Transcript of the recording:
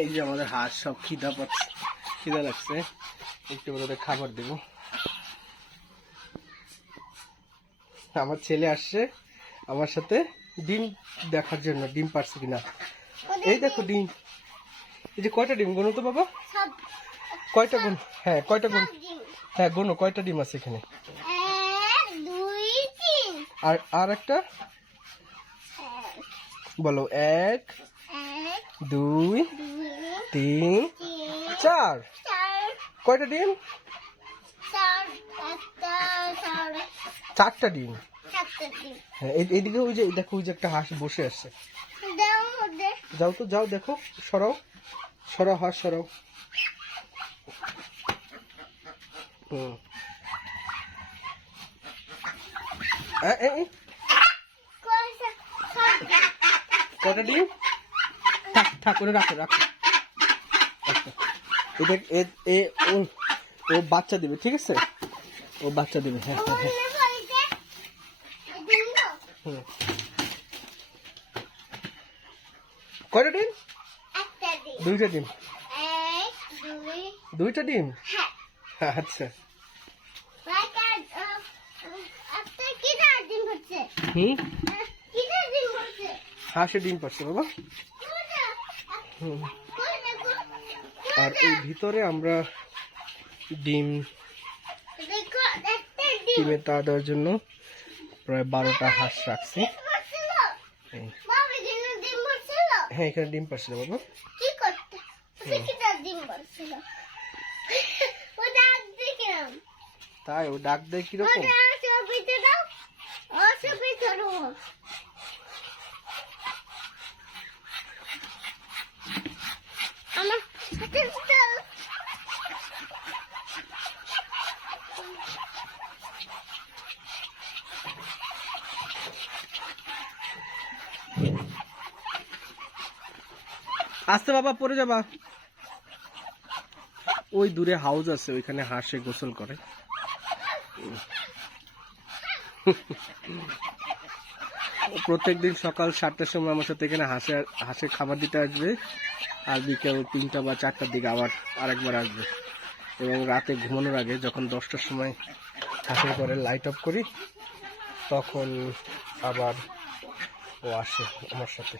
এই যে আমাদের হাঁস সব খিদা পাচ্ছে, খিদা লাগছে, একটু ওদের খাবার দেব। আমার ছেলে আসছে আমার সাথে ডিম দেখার জন্য, ডিম পারছে কিনা। এই দেখো ডিম, এই যে কয়টা ডিম গোনো তো বাবা, কয়টা গুণ, হ্যাঁ কয়টা গুণ, হ্যাঁ গোনো কয়টা ডিম আছে এখানে। আর আর একটা বলো, 1 2 3 4, কয়টা ডিম, 4টা ডিম। হ্যাঁ এইদিকে ওই যে দেখো, ওই যে একটা হাঁস বসে আছে। যাও তো যাও, দেখো, সরাও সরাও হাঁস সরাও। কয়টা ডিম, থাক থাক করে রাখো রাখো। ও বাচ্চা দিবে, ঠিক আছে, ও বাচ্চা দিবে। হ্যাঁ হ্যাঁ হ্যাঁ। কয়টা ডিম, 2টা ডিম, 2টা ডিম, আচ্ছা। হাঁসের ডিম পাচ্ছে বাবা। আর এই ভিতরে আমরা ডিম ডিমে তা দেওয়ার জন্য প্রায় 12টা হাঁস রাখছি। হ্যাঁ এখানে ডিম পাচ্ছিল বাবা। তাই ও ডাক দেয় কিরকম, আস্তে বাবা পড়ে যাবা। ওই দূরে হাউস আছে, ওইখানে হাঁসে গোসল করে। প্রত্যেকদিন সকাল 7টার সময় আমার সাথে এখানে হাঁসে খাবার দিতে আসবে, আর বিকেল 3টা বা 4টার দিকে আবার আরেকবার আসবে। এবং রাতে ঘুমানোর আগে যখন 10টার সময় হাঁসের ঘরে লাইট অফ করি, তখন আবার ও আসে আমার সাথে।